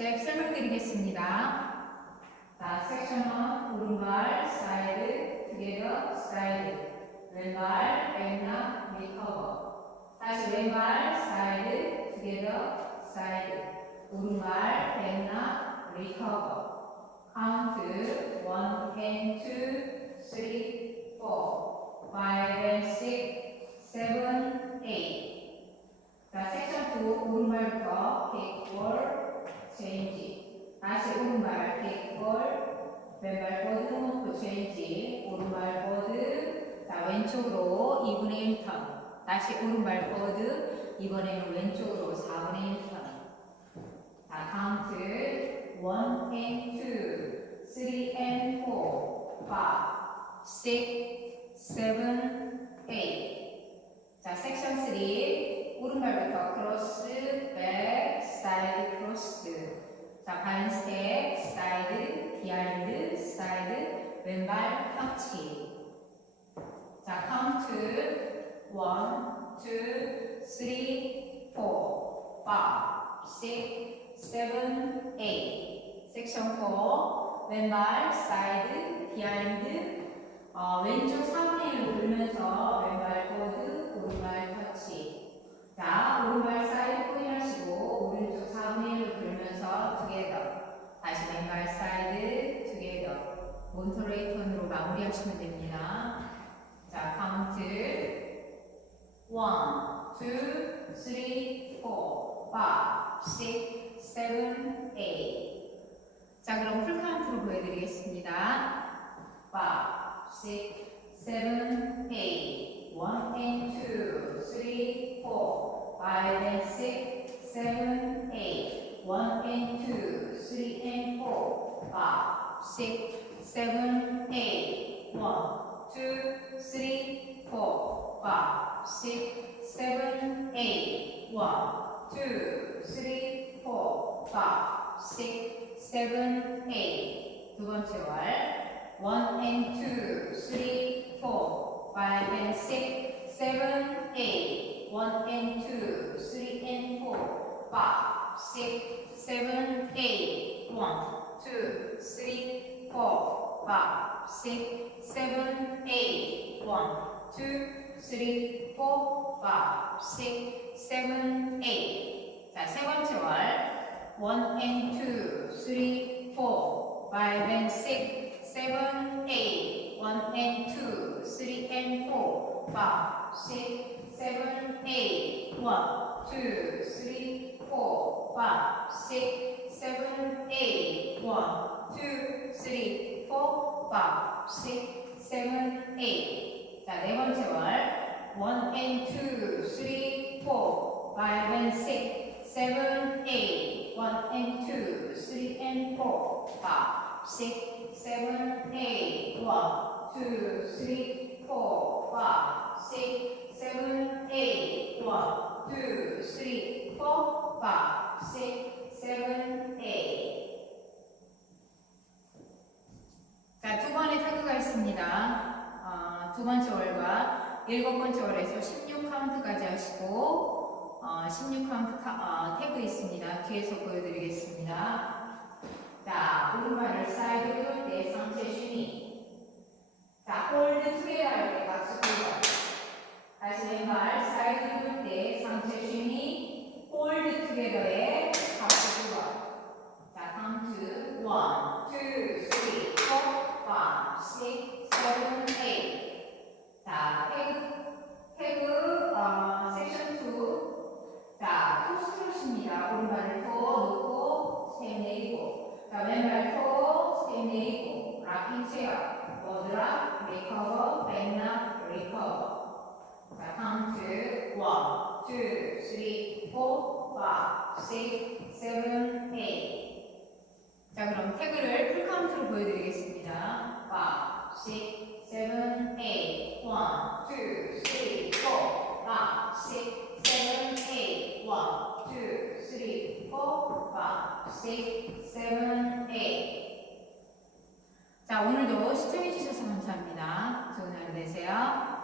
스텝 설명드리겠습니다. 자, 섹션 1 오른발 사이드 투게더 사이드 왼발 백락 리커버 다시 왼발 사이드 투게더 사이드 오른발 백락 리커버 카운트 1 and 2 3 4 5 and 6 7 8 자, 섹션 2 오른발부터 킥볼 체인지 다시 오른발 킥볼 왼발 버드 놓고 체인지 오른발 버드 자 왼쪽으로 2분의 1턴 다시 오른발 버드 이번에는 왼쪽으로 4분의 1턴 자 카운트 1 and 2 3 and 4 5 6 7 8 자 섹션 3 오른발부터 크로스, 백, 사이드 크로스 자 반 스텝, 사이드, 비하인드, 사이드 왼발 터치 자 카운트 1, 2, 3, 4, 5, 6, 7, 8 섹션 4 왼발, 사이드, 비하인드 왼쪽 3분의 1을 돌면서 왼발 포드, 오른발 터치 자, 오른발 사이드 포인하시고 오른쪽 4분의 1을 돌면서 투게더 다시 왼발 사이드 투게더 몬터레이 턴으로 마무리하시면 됩니다. 자, 카운트 1, 2, 3, 4, 5, 6, 7, 8 자, 그럼 풀카운트로 보여드리겠습니다. 5, 6, 7, 8 1 and 2, 3, 4 5 and 6, 7, 8 1 and 2, 3 and 4 5, 6, 7, 8 1, 2, 3, 4 5, 6, 7, 8 1, 2, 3, 4 5, 6, 7, 8 두 번째 월 1 and 2, 3, 4 5 and 6, 7, 8 1 and 2, 3 and 4 5, 6, 7, 8 1, 2, 3, 4 5, 6, 7, 8 1, 2, 3, 4 5, 6, 7, 8 자, 세 번째 월 1 and 2, 3, 4 5 and 6, 7, 8 1 and 2, 3 and 4 5, 6, 7, 8 1, 2, 3, 4 5, 6, 7, 8 1, 2, 3, 4 5, 6, 7, 8 자, 네 번째 월 1 and 2, 3, 4 5 and 6, 7, 8 1 and 2, 3 and 4 5, 6, 7, 8 1, 2, 3, 4 5, 6, 7, 8 1, 2, 3, 4 5, 6, 7, 8 자, 두 번의 태그가 있습니다. 두 번째 월과 일곱 번째 월에서 16카운트까지 하시고 16카운트 태그 있습니다. 뒤에서 보여드리겠습니다. 자, 오른발을 사이드로 돌 때 상체 슈니 자, 홀드 투게더 할 때 박수 꿀벌 다시 왼발 사이드로 돌 때 상체 슈니 홀드 투게더의 박수 꿀벌 자, 카운트 1, 2, 3, 4, 5, 6, 7, 8 자, 태그 섹션 2 자, 토 스트로치입니다. 오른발을 토 놓고 스텝 내리고 자, 왼발 토 스텝 내리고 락킹 체어 워드락 리커버 백락 리커버 자, 카운트 1, 2, 3, 4, 5, 6, 7, 8 자, 그럼 태그를 풀카운트로 보여드리겠습니다. 5, 6, 7, 8 1, 2, 3, 4 5, 6, 7, 8 1, 2, 3, 4 5, 6, 7, 8 자, 오늘도 시청해주셔서 감사합니다. 좋은 하루 되세요.